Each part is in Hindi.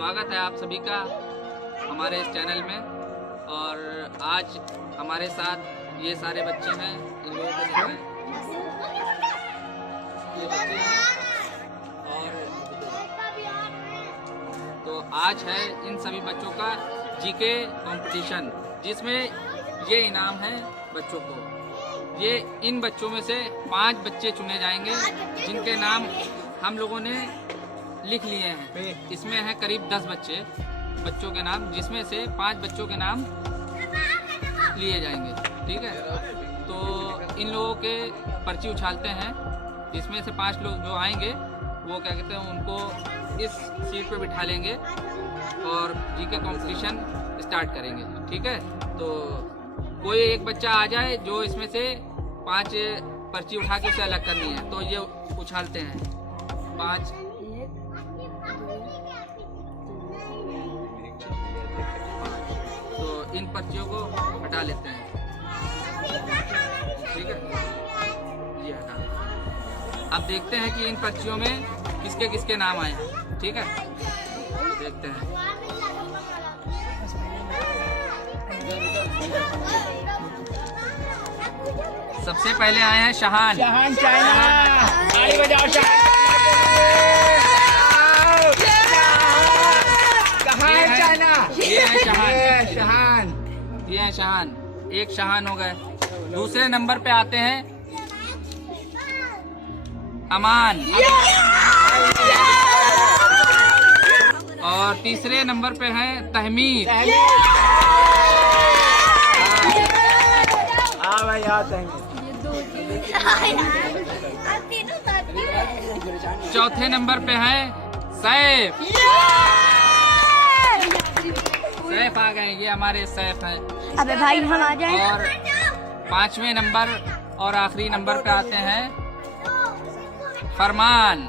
स्वागत है आप सभी का हमारे इस चैनल में। और आज हमारे साथ ये सारे बच्चे हैं, इन लोगों को दिखाएं। ये बच्चे हैं और तो आज है इन सभी बच्चों का जीके कंपटीशन, जिसमें ये इनाम है बच्चों को। ये इन बच्चों में से 5 बच्चे चुने जाएंगे जिनके नाम हम लोगों ने लिख लिए हैं। इसमें है करीब 10 बच्चों के नाम, जिसमें से 5 बच्चों के नाम लिए जाएंगे। ठीक है, तो इन लोगों के पर्ची उछालते हैं। इसमें से 5 लोग जो आएंगे वो क्या कहते हैं, उनको इस सीट पे बिठा लेंगे और जीके कंपटीशन स्टार्ट करेंगे। ठीक है, तो कोई एक बच्चा आ जाए जो इसमें से 5 पर्ची उठा के उसे अलग करनी है, तो ये उछालते हैं 5। तो इन पर्चियों को हटा लेते हैं। ठीक है, ये हटा लेते। अब देखते हैं कि इन पर्चियों में किसके किसके नाम आए हैं। ठीक है, देखते हैं। सबसे पहले आए हैं शहान। शहान चाइना, ताली बजाओ शहान। कहाँ है चाइना? ये है शहान। शहान, ये है शहान। एक शहान हो गए। दूसरे नंबर पे आते हैं अमान। और तीसरे नंबर पे है तहमीर। हाँ भाई, आते हैं। चौथे नंबर पे है सैफ। सैफ आ गए, ये हमारे सैफ हैं। अबे भाई हम आ जाए। और 5वें नंबर और आखिरी नंबर पे आते हैं फरमान।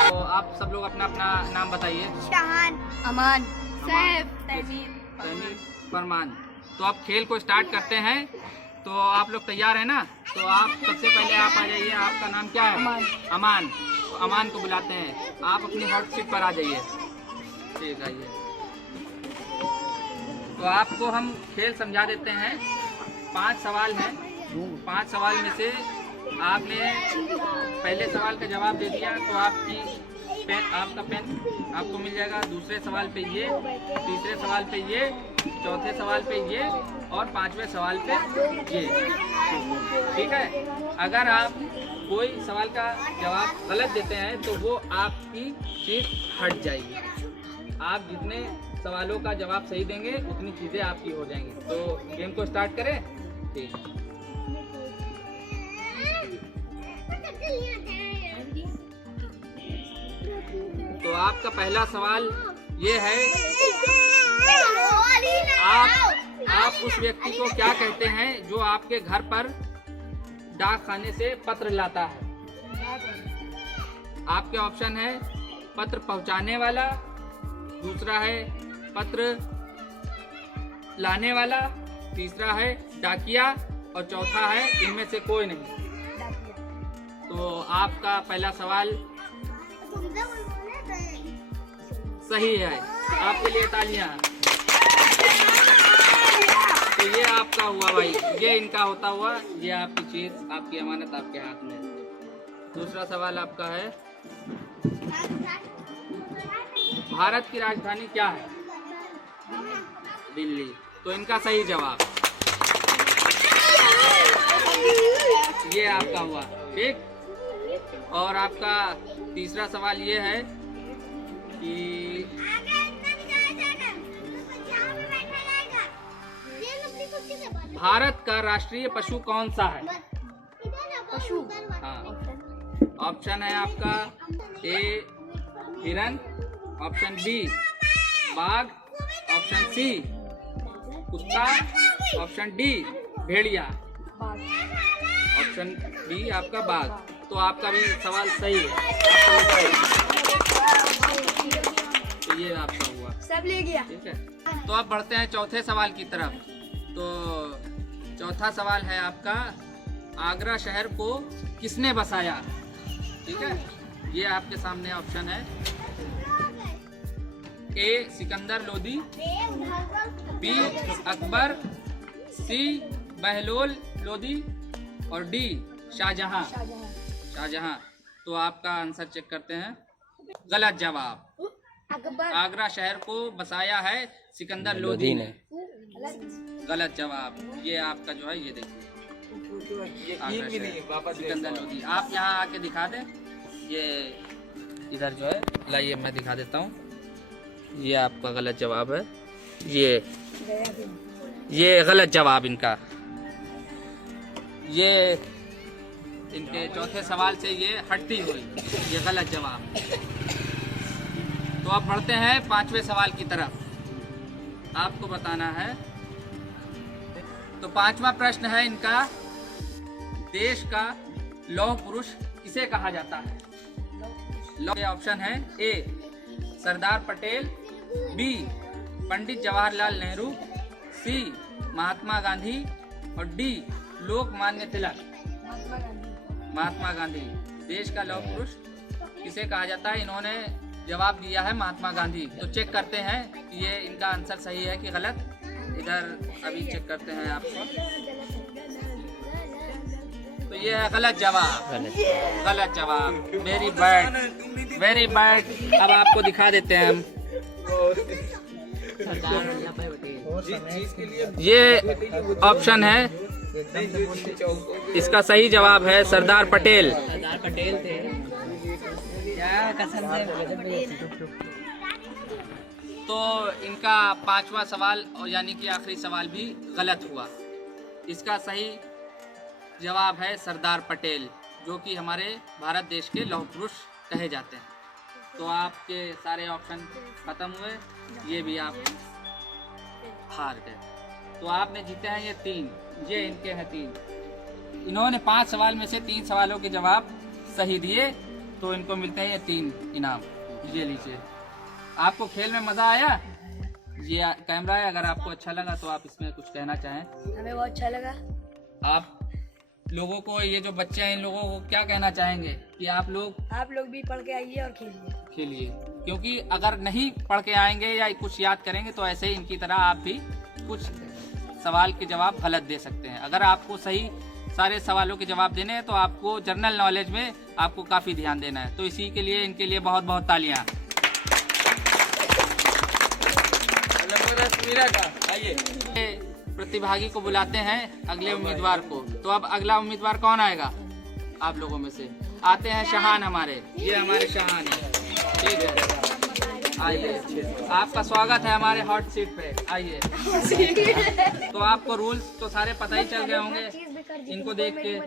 तो आप सब लोग अपना अपना नाम बताइए। शहान, अमान, सैफ, तहमीर, फरमान। तो आप खेल को स्टार्ट करते हैं। तो आप लोग तैयार हैं ना? तो आप सबसे पहले आप आ जाइए। आपका नाम क्या है? अमान। अमान। तो अमान को बुलाते हैं। आप अपनी हॉट सीट पर आ जाइए। ठीक है, आइए। तो आपको हम खेल समझा देते हैं। 5 सवाल हैं। 5 सवाल में से आपने पहले सवाल का जवाब दे दिया तो आपका पेन आपको मिल जाएगा। दूसरे सवाल पे ये, तीसरे सवाल पे ये, चौथे सवाल पे ये और 5वें सवाल पे ये। ठीक है, अगर आप कोई सवाल का जवाब गलत देते हैं तो वो आपकी चीज हट जाएगी। आप जितने सवालों का जवाब सही देंगे उतनी चीजें आपकी हो जाएंगी। तो गेम को स्टार्ट करें। ठीक, तो आपका पहला सवाल ये है, आप उस व्यक्ति को क्या कहते हैं जो आपके घर पर डाक खाने से पत्र लाता है? आपके ऑप्शन है पत्र पहुंचाने वाला, दूसरा है पत्र लाने वाला, तीसरा है डाकिया और चौथा है इनमें से कोई नहीं। तो आपका पहला सवाल सही है। आपके लिए तालियां। तो ये आपका हुआ भाई, ये इनका होता हुआ, ये आपकी चीज, आपकी अमानत आपके हाथ में। दूसरा सवाल आपका है, भारत की राजधानी क्या है? दिल्ली। तो इनका सही जवाब ये आपका हुआ। ठीक, और आपका तीसरा सवाल ये है कि भारत का राष्ट्रीय पशु कौन सा है? पशु। हाँ, ऑप्शन है आपका ए हिरन, ऑप्शन बी बाघ, ऑप्शन सी कुत्ता, ऑप्शन डी भेड़िया, ऑप्शन बी आपका बाघ। तो आपका भी सवाल सही है। तो ये आपका हुआ, सब ले गया। ठीक है। तो अब बढ़ते हैं चौथे सवाल की तरफ। तो चौथा सवाल है आपका, आगरा शहर को किसने बसाया? ठीक है, ये आपके सामने ऑप्शन है। ए सिकंदर लोदी, बी अकबर, सी बहलोल लोदी और डी शाहजहां। शाहजहां। तो आपका आंसर चेक करते हैं। गलत जवाब। अकबर। आगरा शहर को बसाया है सिकंदर लोदी ने। गलत जवाब। ये आपका जो है ये देखिए आगरा शहर सिकंदर लोदी। आप यहाँ आके दिखा दें। ये इधर जो है लाइए मैं दिखा देता हूँ। ये आपका गलत जवाब है। ये गलत जवाब इनका। ये इनके चौथे सवाल से ये हटती हुई। ये गलत जवाब। तो अब बढ़ते हैं 5वें सवाल की तरफ। आपको बताना है। तो 5वां प्रश्न है इनका, देश का लौह पुरुष किसे कहा जाता है? लौह ऑप्शन है। ए सरदार पटेल, बी पंडित जवाहरलाल नेहरू, सी महात्मा गांधी और डी लोकमान्य तिलक। महात्मा गांधी। देश का लौह पुरुष किसे कहा जाता है? इन्होंने जवाब दिया है महात्मा गांधी। तो चेक करते हैं कि ये इनका आंसर सही है कि गलत। इधर अभी चेक करते हैं आपको। तो ये है गलत जवाब। गलत जवाब। Very bad, very bad. अब आपको दिखा देते हैं हम। ये ऑप्शन है, इसका सही जवाब है सरदार पटेल। सरदार पटेल थे। तो इनका 5वां सवाल और यानी कि आखिरी सवाल भी गलत हुआ। इसका सही जवाब है सरदार पटेल, जो कि हमारे भारत देश के लौह पुरुष कहे जाते हैं। तो आपके सारे ऑप्शन खत्म हुए। ये भी आप हार गए। तो आपने जीते हैं ये 3। ये इनके हैं 3। इन्होंने 5 सवाल में से 3 सवालों के जवाब सही दिए, तो इनको मिलते हैं ये 3 इनाम। ये लीजिए। आपको खेल में मजा आया? ये कैमरा है, अगर आपको अच्छा लगा तो आप इसमें कुछ कहना चाहें। हमें बहुत अच्छा लगा। आप लोगों को, ये जो बच्चे हैं, इन लोगों को क्या कहना चाहेंगे कि आप लोग भी पढ़ के आइए और खेलिए। क्योंकि अगर नहीं पढ़ के आएंगे या कुछ याद करेंगे तो ऐसे ही इनकी तरह आप भी कुछ सवाल के जवाब गलत दे सकते हैं। अगर आपको सही सारे सवालों के जवाब देने हैं तो आपको जनरल नॉलेज में आपको काफी ध्यान देना है। तो इसी के लिए इनके लिए बहुत बहुत तालियां। प्रतिभागी को बुलाते हैं, अगले उम्मीदवार को। तो अब अगला उम्मीदवार कौन आएगा आप लोगों में से? आते हैं शहान हमारे। ये हमारे शहान है। ठीक है, आइए। आपका स्वागत है हमारे हॉट सीट पे। आइए। तो आपको रूल्स तो सारे पता ही चल गए होंगे इनको देख के।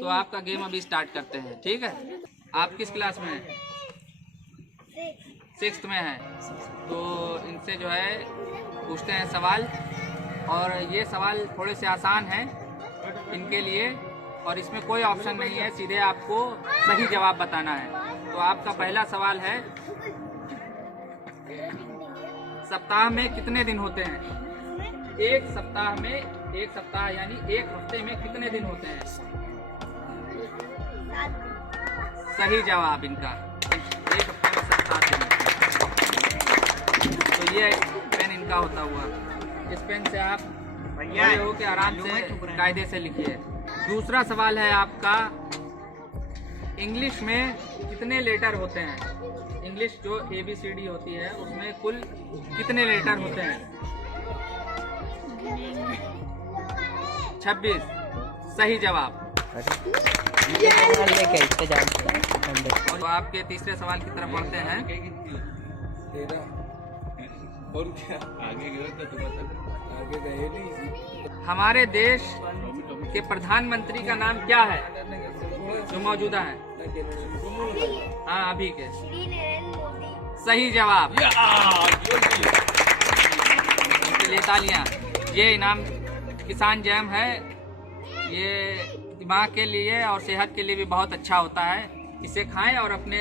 तो आपका गेम अभी स्टार्ट करते हैं। ठीक है। आप किस क्लास में हैं? 6th में है। तो इनसे जो है पूछते हैं सवाल, और ये सवाल थोड़े से आसान हैं इनके लिए, और इसमें कोई ऑप्शन नहीं है, सीधे आपको सही जवाब बताना है। तो आपका पहला सवाल है, सप्ताह में कितने दिन होते हैं? एक सप्ताह यानी एक हफ्ते में कितने दिन होते हैं? सही जवाब इनका। एक हफ्ते में 7 दिन। तो ये पेन इनका होता हुआ। इस पेन से आप खड़े होकर आराम से कायदे से लिखिए। दूसरा सवाल है आपका, इंग्लिश में कितने लेटर होते हैं? इंग्लिश जो ABCD होती है उसमें कुल कितने लेटर होते हैं? 26। सही जवाब। तो आपके तीसरे सवाल की तरफ बढ़ते हैं। हमारे देश के प्रधानमंत्री का नाम क्या है जो मौजूदा है? हाँ, अभी के। सही जवाब। इनके लिए तालियां। ये इनाम किसान जैम है। ये दिमाग के लिए और सेहत के लिए भी बहुत अच्छा होता है। इसे खाएं और अपने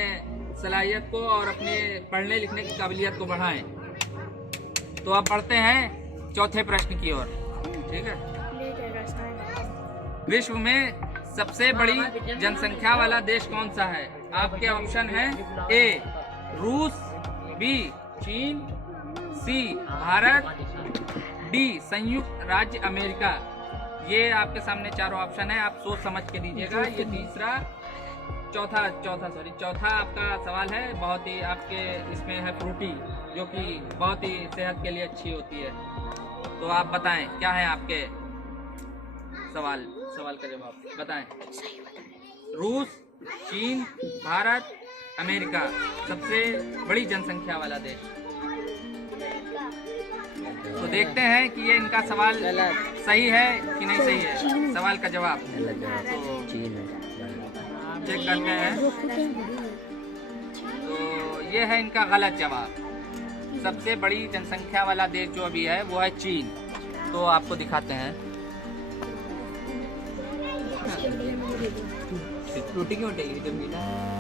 सलाहियत को और अपने पढ़ने लिखने की काबिलियत को बढ़ाएं। तो अब बढ़ते हैं चौथे प्रश्न की ओर। ठीक है। विश्व में सबसे बड़ी जनसंख्या वाला देश कौन सा है? आपके ऑप्शन है ए रूस, बी चीन, सी भारत, डी संयुक्त राज्य अमेरिका। ये आपके सामने चारों ऑप्शन है, आप सोच समझ के दीजिएगा। ये चौथा आपका सवाल है, बहुत ही आपके इसमें है फ्रूटी, जो कि बहुत ही सेहत के लिए अच्छी होती है। तो आप बताएं क्या है आपके सवाल का जवाब बताएं। रूस, चीन, भारत, अमेरिका, सबसे बड़ी जनसंख्या वाला देश। तो देखते हैं कि ये इनका सवाल सही है कि नहीं सही है। सवाल का जवाब तो चेक करते हैं। तो ये है इनका गलत जवाब। सबसे बड़ी जनसंख्या वाला देश जो अभी है वो है चीन। तो आपको दिखाते हैं।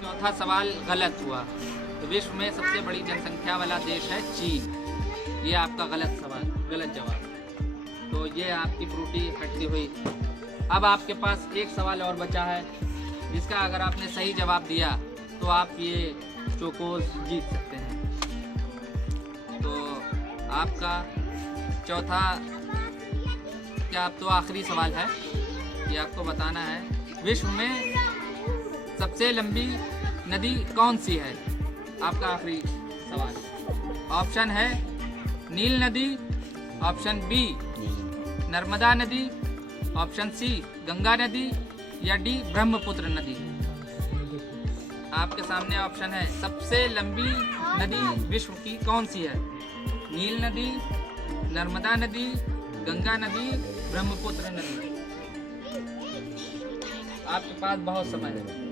चौथा सवाल गलत हुआ। तो विश्व में सबसे बड़ी जनसंख्या वाला देश है चीन। ये आपका गलत जवाब। तो ये आपकी फ्रूटी हटती हुई। अब आपके पास एक सवाल और बचा है, जिसका अगर आपने सही जवाब दिया तो आप ये चोकोस जीत सकते हैं। तो आपका चौथा क्या अब तो आखिरी सवाल है, ये आपको बताना है विश्व में सबसे लंबी नदी कौन सी है। आपका आखिरी सवाल। ऑप्शन है नील नदी, ऑप्शन बी नर्मदा नदी, ऑप्शन सी गंगा नदी, या डी ब्रह्मपुत्र नदी। आपके सामने ऑप्शन है सबसे लंबी नदी विश्व की कौन सी है। नील नदी, नर्मदा नदी, गंगा नदी, ब्रह्मपुत्र नदी। आपके पास बहुत समय है,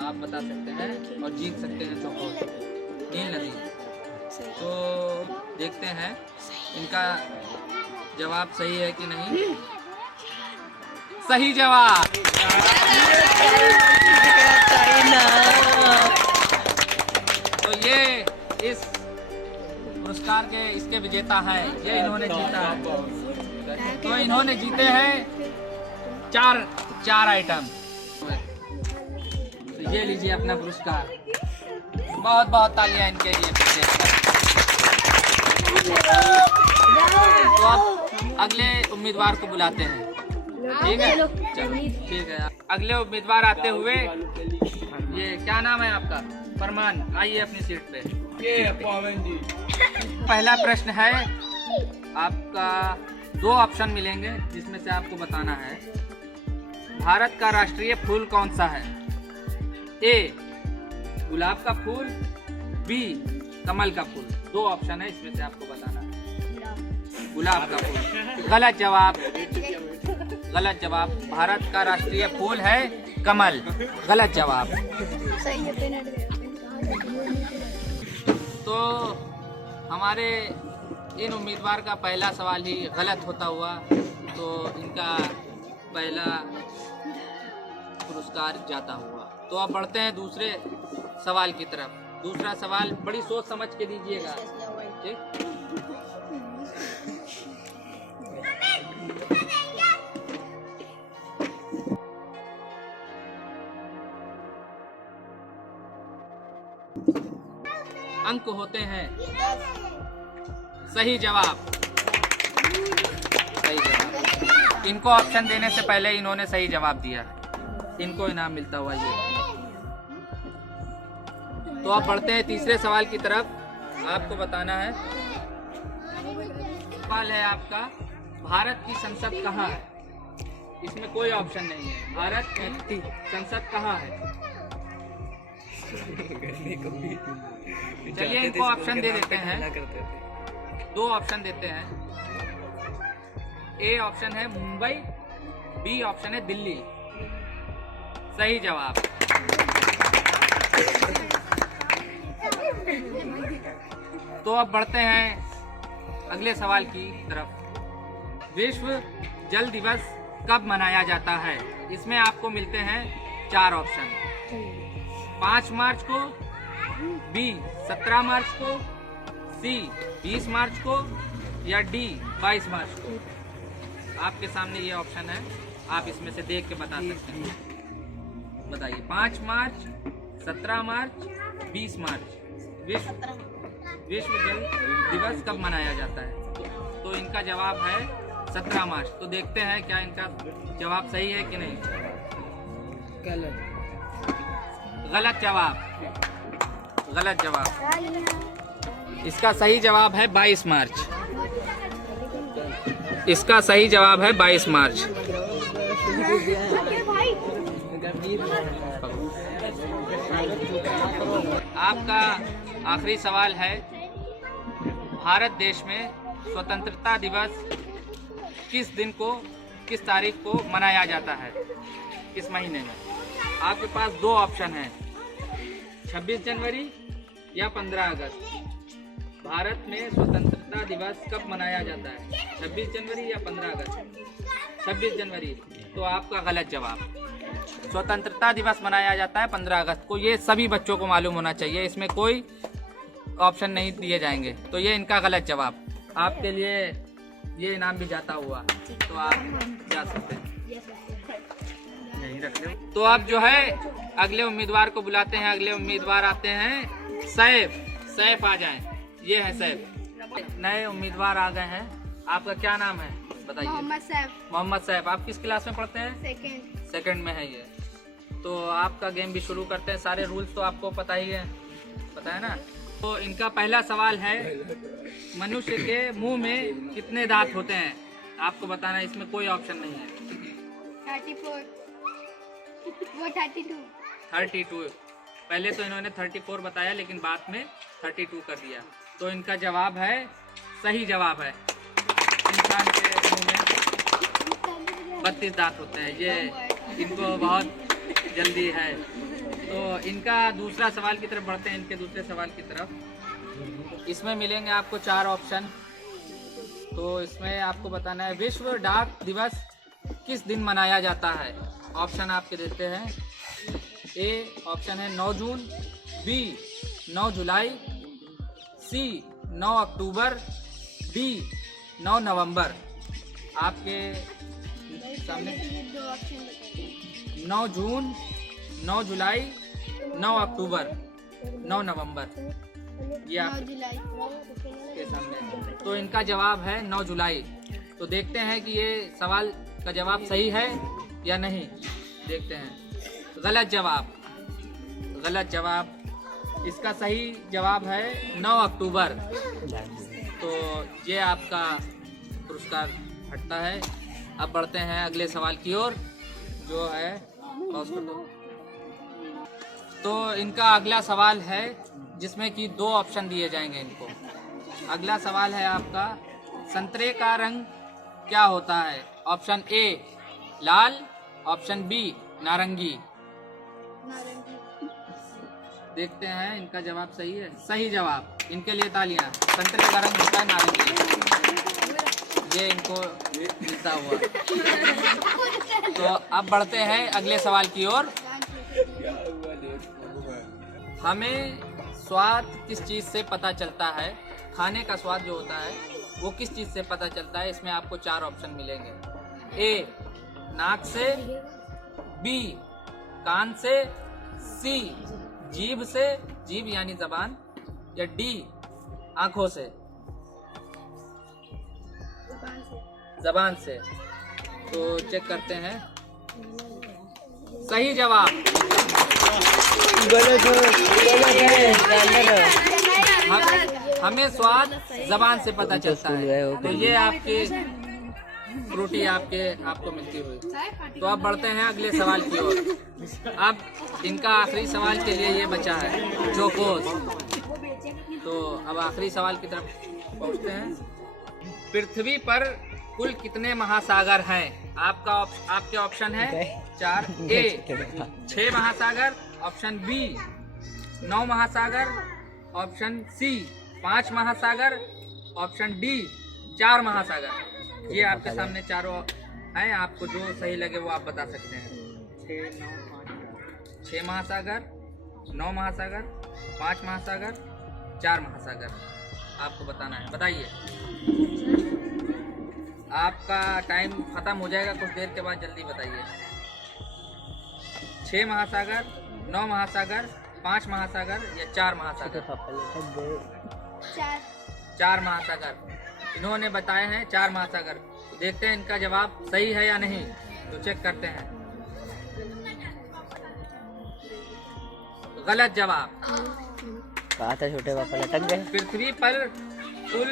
आप बता सकते हैं और जीत सकते हैं चौकोस। नील नदी। तो देखते हैं इनका जवाब सही है कि नहीं। सही जवाब। तो ये इस पुरस्कार के इसके विजेता है, ये इन्होंने जीता है। तो इन्होंने जीते हैं चार आइटम। तो ये लीजिए अपना पुरस्कार। बहुत बहुत तालियां इनके लिए। तो अब अगले उम्मीदवार को बुलाते हैं। ठीक है, चलो ठीक है। अगले उम्मीदवार आते हुए, ये क्या नाम है आपका? फरमान, आइए अपनी सीट पे। पहला प्रश्न है आपका, 2 ऑप्शन मिलेंगे जिसमें से आपको बताना है भारत का राष्ट्रीय फूल कौन सा है। ए गुलाब का फूल, बी कमल का फूल। 2 ऑप्शन है, इसमें से आपको बताना है। गुलाब का फूल गलत जवाब। भारत का राष्ट्रीय फूल है कमल। गलत जवाब। तो हमारे इन उम्मीदवार का पहला सवाल ही गलत होता हुआ, तो इनका पहला पुरस्कार जाता हुआ। तो अब बढ़ते हैं दूसरे सवाल की तरफ। दूसरा सवाल बड़ी सोच समझ के दीजिएगा, ठीक? अंक होते हैं। सही जवाब। इनको ऑप्शन देने से पहले इन्होंने सही जवाब दिया, इनको इनाम मिलता हुआ ये। तो आप बढ़ते हैं तीसरे सवाल की तरफ। आपको बताना है, सवाल है आपका, भारत की संसद कहाँ है। इसमें कोई ऑप्शन नहीं है। भारत की संसद कहाँ है। चलिए इनको ऑप्शन दे देते हैं। 2 ऑप्शन देते हैं। ए ऑप्शन है मुंबई, बी ऑप्शन है दिल्ली। सही जवाब। तो अब बढ़ते हैं अगले सवाल की तरफ। विश्व जल दिवस कब मनाया जाता है। इसमें आपको मिलते हैं 4 ऑप्शन। 5 मार्च को, बी 17 मार्च को, सी 20 मार्च को, या डी 22 मार्च को। आपके सामने ये ऑप्शन है, आप इसमें से देख के बता सकते हैं। बताइए 5 मार्च, 17 मार्च, 20 मार्च विश्व जल दिवस कब मनाया जाता है? तो इनका जवाब है 17 मार्च। तो देखते हैं क्या इनका जवाब सही है कि नहीं। गलत जवाब, गलत जवाब। इसका सही जवाब है 22 मार्च। इसका सही जवाब है 22 मार्च। आपका आखिरी सवाल है, भारत देश में स्वतंत्रता दिवस किस दिन को, किस तारीख को मनाया जाता है, किस महीने में? आपके पास दो ऑप्शन हैं, 26 जनवरी या 15 अगस्त। भारत में स्वतंत्रता दिवस कब मनाया जाता है, 26 जनवरी या 15 अगस्त? 26 जनवरी। तो आपका गलत जवाब। स्वतंत्रता दिवस मनाया जाता है 15 अगस्त को। ये सभी बच्चों को मालूम होना चाहिए, इसमें कोई ऑप्शन नहीं दिए जाएंगे। तो ये इनका गलत जवाब। आपके लिए ये इनाम भी जाता हुआ, तो आप जा सकते हैं। नहीं रख लो। तो अब जो है अगले उम्मीदवार को बुलाते हैं। अगले उम्मीदवार आते हैं सैफ। सैफ आ जाएं। ये है सैफ। नए उम्मीदवार आ गए हैं। आपका क्या नाम है बताइए? मोहम्मद सैफ। मोहम्मद सैफ। आप किस क्लास में पढ़ते हैं? सेकंड में है ये। तो आपका गेम भी शुरू करते हैं। सारे रूल्स तो आपको पता ही है, पता है ना? तो इनका पहला सवाल है, मनुष्य के मुंह में कितने दांत होते हैं? आपको बताना है, इसमें कोई ऑप्शन नहीं है। 34 वो 32 32। पहले तो इन्होंने 34 बताया, लेकिन बाद में 32 कर दिया। तो इनका जवाब है, सही जवाब है, इंसान के मुंह में 32 दांत होते हैं। ये इनको बहुत जल्दी है। तो इनका दूसरा सवाल की तरफ बढ़ते हैं। इनके दूसरे सवाल की तरफ इसमें मिलेंगे आपको 4 ऑप्शन। तो इसमें आपको बताना है, विश्व डाक दिवस किस दिन मनाया जाता है? ऑप्शन आपके देते हैं। ए ऑप्शन है 9 जून, बी 9 जुलाई, सी 9 अक्टूबर, डी 9 नवंबर। आपके सामने 9 जून, 9 जुलाई, 9 अक्टूबर, 9 नवंबर। ये आपके सामने। तो इनका जवाब है 9 जुलाई। तो देखते हैं कि ये सवाल का जवाब सही है या नहीं। देखते हैं। गलत जवाब, गलत जवाब। इसका सही जवाब है 9 अक्टूबर। तो ये आपका पुरस्कार हटता है। अब बढ़ते हैं अगले सवाल की ओर, जो है तो इनका अगला सवाल है, जिसमें कि 2 ऑप्शन दिए जाएंगे इनको। अगला सवाल है आपका, संतरे का रंग क्या होता है? ऑप्शन ए लाल, ऑप्शन बी नारंगी। देखते हैं इनका जवाब सही है। सही जवाब। इनके लिए तालियां। संतरे का रंग होता है नारंगी। ये इनको मिलता हुआ। तो अब बढ़ते हैं अगले सवाल की ओर। हमें स्वाद किस चीज से पता चलता है? खाने का स्वाद जो होता है वो किस चीज से पता चलता है? इसमें आपको 4 ऑप्शन मिलेंगे। ए नाक से, बी कान से, सी जीभ से, जीभ यानी जबान, या डी आंखों से, जबान से। तो चेक करते हैं। सही जवाब। हमें स्वाद जबान से पता चलता है। तो ये आपकी फ्रूटी आपको मिलती हुई। तो अब बढ़ते हैं अगले सवाल की ओर। अब इनका आखिरी सवाल के लिए ये बचा है, चोकोस। तो अब आखिरी सवाल की तरफ पहुंचते हैं। पृथ्वी पर कुल कितने महासागर हैं? आपके ऑप्शन है 4। ए 6 महासागर, ऑप्शन बी 9 महासागर, ऑप्शन सी 5 महासागर, ऑप्शन डी 4 महासागर। ये आपके सामने चारों हैं। आपको जो सही लगे वो आप बता सकते हैं। 6 महासागर, 9 महासागर, 5 महासागर, 4 महासागर। आपको बताना है। बताइए। आपका टाइम खत्म हो जाएगा कुछ देर के बाद। जल्दी बताइए। 6 महासागर, 9 महासागर, 5 महासागर या 4 महासागर? 4 महासागर इन्होंने बताए हैं, 4 महासागर। तो देखते हैं इनका जवाब सही है या नहीं, तो चेक करते हैं। गलत जवाब। कहा था छोटे पापा लटक गए। पृथ्वी पर कुल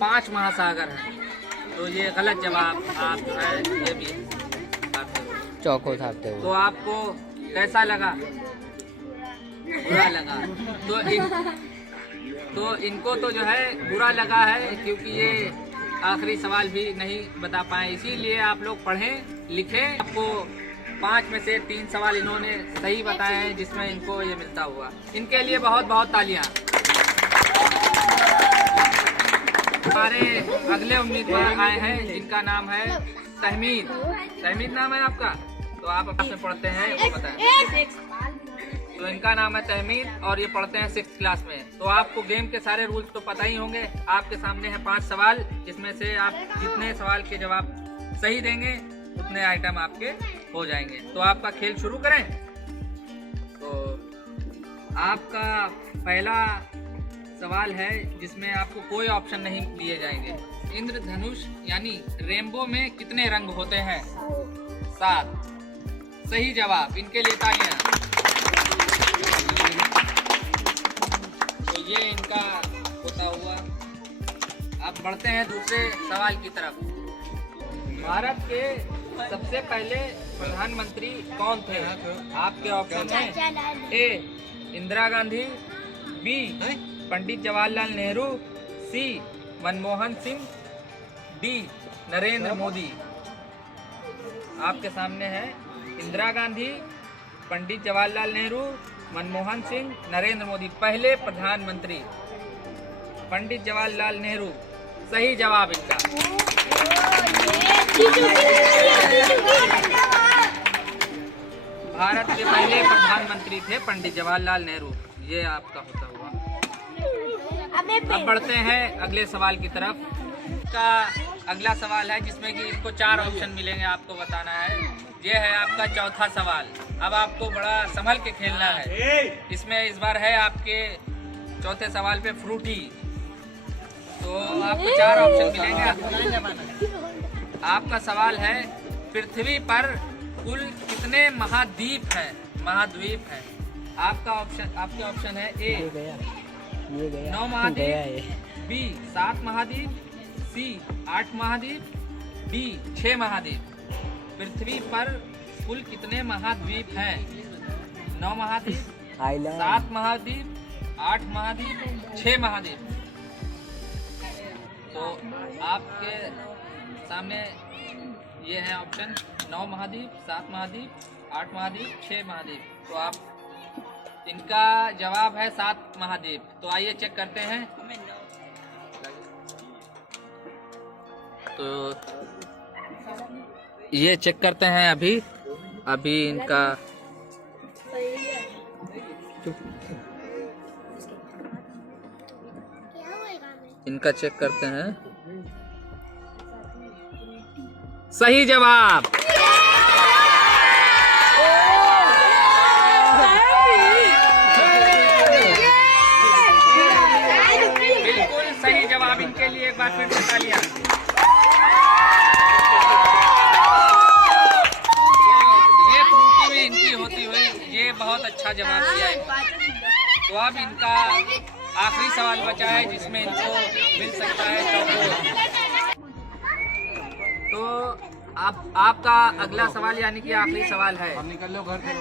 5 महासागर हैं, तो ये गलत जवाब आप जो है ये भी चौको थापते हुए। तो आपको कैसा लगा? बुरा लगा। तो इनको तो जो है बुरा लगा है, क्योंकि ये आखिरी सवाल भी नहीं बता पाए। इसीलिए आप लोग पढ़ें लिखें। आपको 5 में से 3 सवाल इन्होंने सही बताए हैं, जिसमें इनको ये मिलता हुआ। इनके लिए बहुत बहुत तालियां। हमारे अगले उम्मीदवार आए हैं, जिनका नाम है तहमीद। तहमीद नाम है आपका? तो आप अपने पढ़ते हैं वो बताएं। तो इनका नाम है तहमीद और ये पढ़ते हैं 6th क्लास में। तो आपको गेम के सारे रूल्स तो पता ही होंगे। आपके सामने है 5 सवाल, जिसमें से आप जितने सवाल के जवाब सही देंगे उतने आइटम आपके हो जाएंगे। तो आपका खेल शुरू करें। तो आपका पहला सवाल है, जिसमें आपको कोई ऑप्शन नहीं दिए जाएंगे। इंद्रधनुष यानी रेनबो में कितने रंग होते हैं? 7 सही जवाब। इनके लिए तालियां। तो ये इनका होता हुआ। अब बढ़ते हैं दूसरे सवाल की तरफ। भारत के सबसे पहले प्रधानमंत्री कौन थे? आपके ऑप्शन हैं ए इंदिरा गांधी, बी पंडित जवाहरलाल नेहरू, सी मनमोहन सिंह, डी नरेंद्र मोदी। आपके सामने है इंदिरा गांधी, पंडित जवाहरलाल नेहरू, मनमोहन सिंह, नरेंद्र मोदी। पहले प्रधानमंत्री पंडित जवाहरलाल नेहरू सही जवाब इनका। भारत के पहले प्रधानमंत्री थे पंडित जवाहरलाल नेहरू। ये आपका होता हुआ। अब बढ़ते हैं अगले सवाल की तरफ। का अगला सवाल है, जिसमें कि इनको 4 ऑप्शन मिलेंगे, आपको बताना है। ये है आपका चौथा सवाल। अब आपको बड़ा संभल के खेलना है। इसमें इस बार है आपके चौथे सवाल पे फ्रूटी। तो आपको 4 ऑप्शन मिलेंगे। आपका सवाल है, पृथ्वी पर कुल कितने महाद्वीप हैं? महाद्वीप हैं। आपके ऑप्शन है ए 9 महाद्वीप, बी 7 महाद्वीप, सी 8 महाद्वीप, डी 6 महाद्वीप। पृथ्वी पर कुल कितने महाद्वीप हैं? 9 महाद्वीप, 7 महाद्वीप, 8 महाद्वीप, 6 महाद्वीप। तो आपके सामने ये है ऑप्शन 9 महाद्वीप, 7 महाद्वीप, 8 महाद्वीप, 6 महाद्वीप। तो आप इनका जवाब है 7 महाद्वीप। तो आइए चेक करते हैं। तो ये चेक करते हैं अभी इनका चेक करते हैं। सही जवाब। बिल्कुल सही जवाब। इनके लिए एक बार फिर से तालियां। ये फ्रूटी भी इनकी होती हुई ये बहुत अच्छा जवाब दिया है। तो अब इनका आखिरी सवाल बचा है, जिसमें इनको मिल सकता है चौकोर। तो आपका अगला सवाल यानी कि आखिरी सवाल है। निकल लो घर से।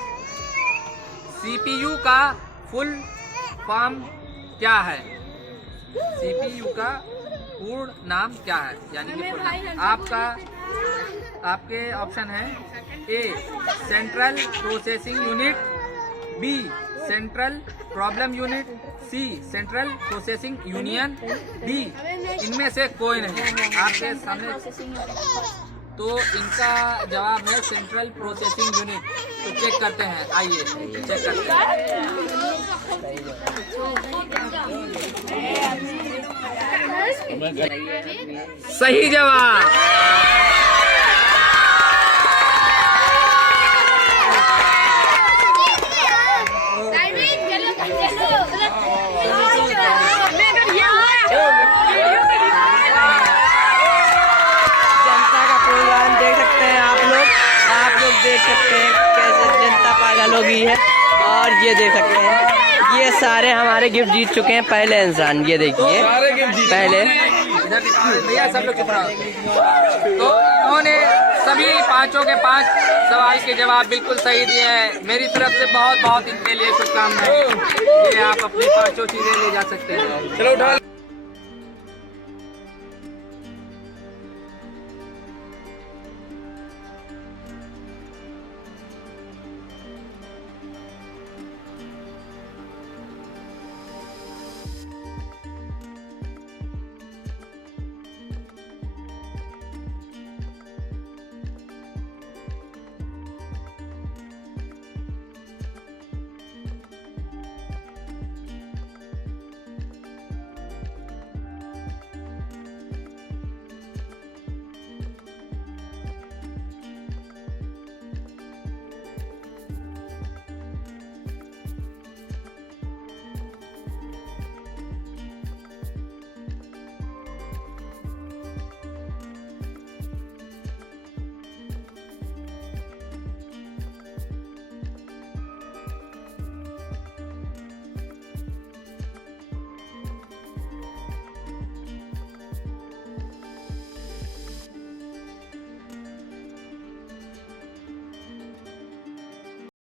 CPU का फुल फॉर्म क्या है? CPU का पूर्ण नाम क्या है? यानी कि पूर्ण नाम। आपके ऑप्शन है A central processing unit, B central problem unit, C central processing union, D इनमें से कोई नहीं। आपके सामने तो इनका जवाब है सेंट्रल प्रोसेसिंग यूनिट। तो चेक करते हैं। आइए चेक करते हैं। सही जवाब। कमाल हो गई है। और ये देख सकते हैं ये सारे हमारे गिफ्ट जीत चुके हैं पहले इंसान। ये देखिए पहले भैया सब लोग चुप रहो। तो उन्होंने सभी पांचों के 5 सवाल के जवाब बिल्कुल सही दिए हैं। मेरी तरफ से बहुत बहुत इनके लिए शुभकामनाएं। ये आप अपनी 5 चीजें ले जा सकते हैं। चलो उठा